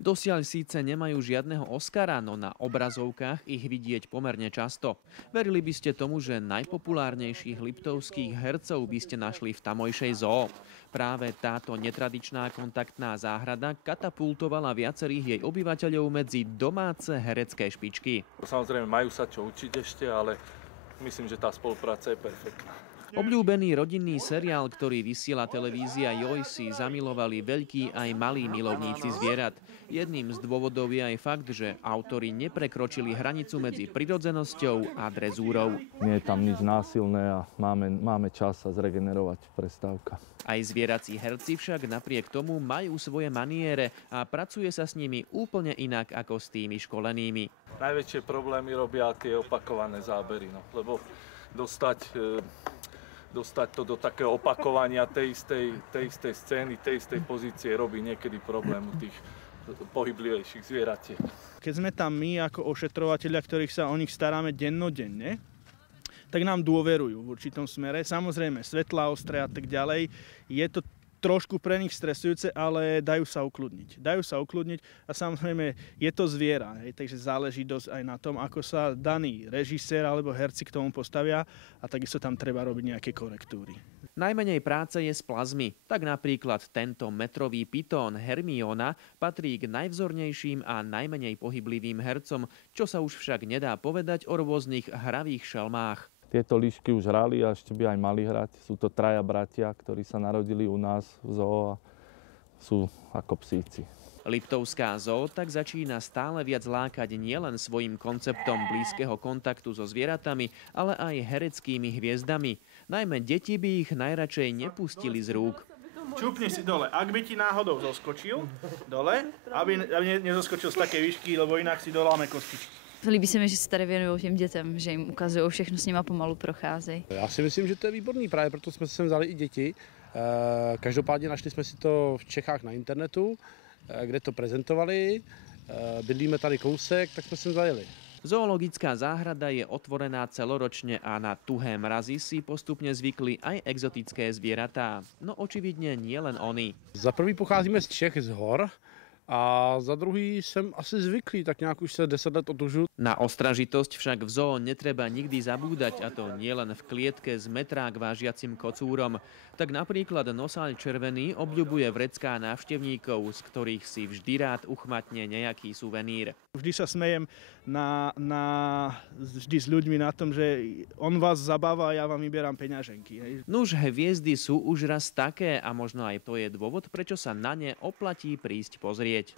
Dosiaľ síce nemajú žiadneho Oscara, no na obrazovkách ich vidieť pomerne často. Verili by ste tomu, že najpopulárnejších liptovských hercov by ste našli v tamojšej zoo. Práve táto netradičná kontaktná záhrada katapultovala viacerých jej obyvateľov medzi domáce herecké špičky. Samozrejme majú sa čo učiť ešte, ale myslím, že tá spolupráca je perfektná. Obľúbený rodinný seriál, ktorý vysiela televízia Joj, si zamilovali veľkí aj malí milovníci zvierat. Jedným z dôvodov je aj fakt, že autori neprekročili hranicu medzi prirodzenosťou a drezúrou. Nie je tam nič násilné a máme čas sa zregenerovať prestávka. Aj zvierací herci však napriek tomu majú svoje maniere a pracuje sa s nimi úplne inak ako s tými školenými. Najväčšie problémy robia tie opakované zábery, lebo dostať to do takého opakovania tej istej scény, tej istej pozície robí niekedy problém u tých pohyblivejších zvieratiek. Keď sme tam my ako ošetrovatelia, ktorých sa o nich staráme dennodenne, tak nám dôverujú v určitom smere. Samozrejme, svetlá, ostré a tak ďalej. Je to trošku pre nich stresujúce, ale dajú sa ukludniť. A samozrejme je to zviera, takže záleží dosť aj na tom, ako sa daný režisér alebo herci k tomu postavia a takisto tam treba robiť nejaké korektúry. Najmenej práce je s plazmy. Tak napríklad tento metrový pitón Hermiona patrí k najvzornejším a najmenej pohyblivým hercom, čo sa už však nedá povedať o rôznych hravých šelmách. Tieto líšky už hrali a ešte by aj mali hrať. Sú to traja bratia, ktorí sa narodili u nás v zoo a sú ako psíci. Liptovská zoo tak začína stále viac lákať nielen svojím konceptom blízkeho kontaktu so zvieratami, ale aj hereckými hviezdami. Najmä deti by ich najradšej nepustili z rúk. Čupni si dole. Ak by ti náhodou zoskočil dole, aby nezoskočil z takej výšky, lebo inak si doláme kostičky. Líbí se mi, že se tady věnují těm dětem, že jim ukazují všechno, s nima pomalu procházejí. Já si myslím, že to je výborný, právě proto jsme sem vzali i děti. Každopádně našli jsme si to v Čechách na internetu, kde to prezentovali. Bydlíme tady kousek, tak jsme sem zajeli. Zoologická záhrada je otvorená celoročne a na tuhé mrazy si postupne zvykli aj exotické zvieratá. No očividne nie len oni. Za prvý pocházíme z Čech, z hor. A za druhý jsem asi zvyklý, tak nějak už se 10 let otužu. Na ostražitosť však v zoo netreba nikdy zabúdať, a to nielen v klietke s metrák vážiacim kocúrom. Tak napríklad nosaľ červený obľubuje vrecká návštevníkov, z ktorých si vždy rád uchmatne nejaký suvenír. Vždy sa smejem vždy s ľuďmi na tom, že on vás zabáva a ja vám vyberám peňaženky. Nuž hviezdy sú už raz také a možno aj to je dôvod, prečo sa na ne oplatí prísť pozrieť.